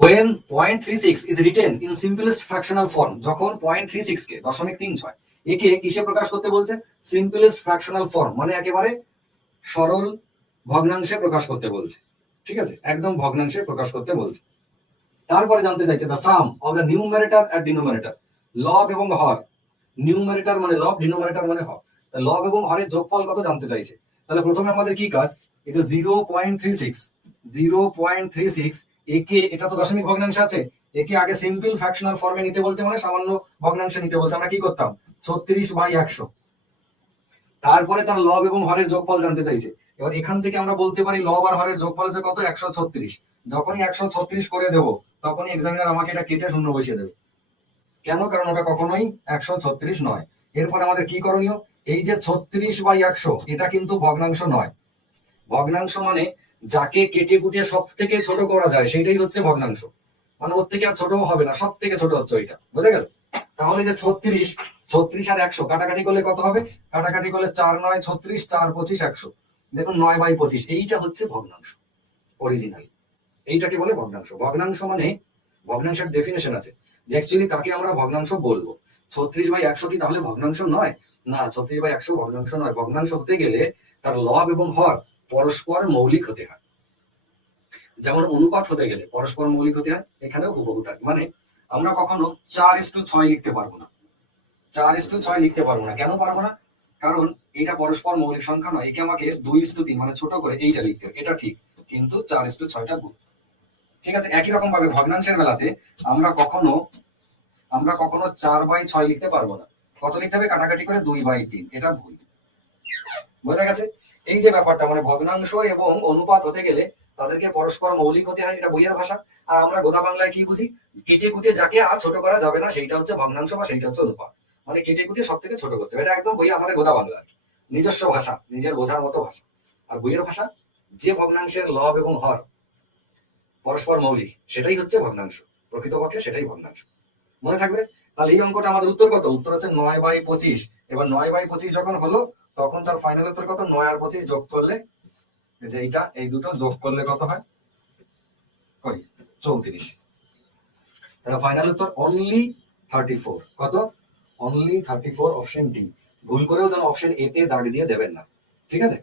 when 0.36 is written in simplest fractional form, যখন 0.36 কে 0.36 একে কিসে প্রকাশ করতে বলছে? সিম্পলেস্ট ফ্র্যাকশনাল ফর্ম, মানে একেবারে সরল ভগ্নাংশে প্রকাশ করতে বলছে। ঠিক আছে, একদম ভগ্নাংশে প্রকাশ করতে বলছে। তারপরে জানতে চাইছে the sum of the numerator and denominator, লব এবং হর। নিউমারেটর মানে লব, ডিনোমিনেটর মানে হর। লব এবং হরের যোগফল কত জানতে চাইছে। তাহলে প্রথমে আমাদের কি কাজ, এই যে 0.36 একে, এটা তো দশমিক ভগ্নাংশে আছে, একে আগে সিম্পল ফ্র্যাকশনাল ফর্মে নিতে বলছে, মানে সামান্য ভগ্নাংশে নিতে বলছে। আমরা কি করতাম, 36/100। তারপরে তার লব এবং হরের যোগফল জানতে চাইছে। এবার এখান থেকে আমরা বলতে পারি লব আর হরের যোগফল হচ্ছে কত, 136। যখনই 136 করে দেব, তখনই এক্সামিনার আমাকে এটা কেটে শূন্য বসিয়ে দেবে। কেন? কারণ ওটা কখনোই 136 নয়। এরপর আমাদের কি করণীয়, এই যে 36/100 এটা কিন্তু ভগ্নাংশ নয়। ভগ্নাংশ মানে যাকে কেটে কুটে সব থেকে ছোট করা যায় সেটাই হচ্ছে ভগ্নাংশ। মানে ওর থেকে আর ছোট হবে না, সব থেকে ছোট হচ্ছে ওইটা, বুঝে গেল? তাহলে যে 36 আর 100 কাটাকাটি করলে কত হবে? কাটাকাটি করলে 4 9 36, 4 25 100। দেখুন 9/25, এইটা হচ্ছে ভগ্নাংশ অরিজিনালি। এইটাকে বলে ভগ্নাংশ। ভগ্নাংশ মানে, ভগ্নাংশের ডেফিনেশন আছে যে অ্যাকচুয়ালি কাকে আমরা ভগ্নাংশ বলবো। 36/100 কি তাহলে ভগ্নাংশ নয়? না, 36/100 ভগ্নাংশ নয়। ভগ্নাংশ হতে গেলে তার লব এবং হর পরস্পর মৌলিক হতে হয়। যেমন অনুপাত হতে গেলে পরস্পর মৌলিক হতে হয়, এখানেও হুবহু তাই। মানে আমরা কখনো 4:6 লিখতে পারবো না। 4:6 লিখতে পারবো না। কেন পারবো না? কারণ এটা পরস্পর মৌলিক সংখ্যা নয়। একে আমাকে 2:3 মানে ছোট করে এইটা লিখতে হবে, এটা ঠিক। কিন্তু 4:6টা ভুল। ঠিক আছে, একই রকম ভাবে ভগ্নাংশের বেলাতে আমরা কখনো 4/6 লিখতে পারবো না। কত লিখতে হবে? কাটাকাটি করে 2/3, এটা ভুল। বোঝা গেছে? এই যে ব্যাপারটা, মানে ভগ্নাংশ এবং অনুপাত হতে গেলে তাদেরকে পরস্পর মৌলিক হতে হয়, এটা বইয়ের ভাষা। আর আমরা গোদা বাংলায় কি বুঝি, কেটে কুটে যাকে আর ছোট করা যাবে না সেইটা হচ্ছে ভগ্নাংশ বা সেইটা হচ্ছে অনুপাত। মানে কেটে কুটে সব থেকে ছোট করতে হবে, এটা একদম বইয়ে আমাদের গোদা বাংলা, নিজস্ব ভাষা, নিজের বোঝার মতো ভাষা। আর বইয়ের ভাষা, যে ভগ্নাংশের লব এবং হর পরস্পর মৌলিক সেটাই হচ্ছে ভগ্নাংশ, প্রকৃতপক্ষে সেটাই ভগ্নাংশ। মনে থাকবে? তাহলে এই অঙ্কটা আমাদের উত্তর কত? উত্তর হচ্ছে 9/25। এবার 9/25 যখন হলো, তখন তার ফাইনাল উত্তর কত? 9 আর 25 যোগ করলে, যে এইটা, এই দুটো যোগ করলে কত হয়? 34। তাহলে ফাইনাল উত্তর অনলি 34। কত? Only 34, option D. ভুল করেও যেন অপশন এ তে দাঁড়িয়ে দিয়ে দেবেন না। ঠিক আছে?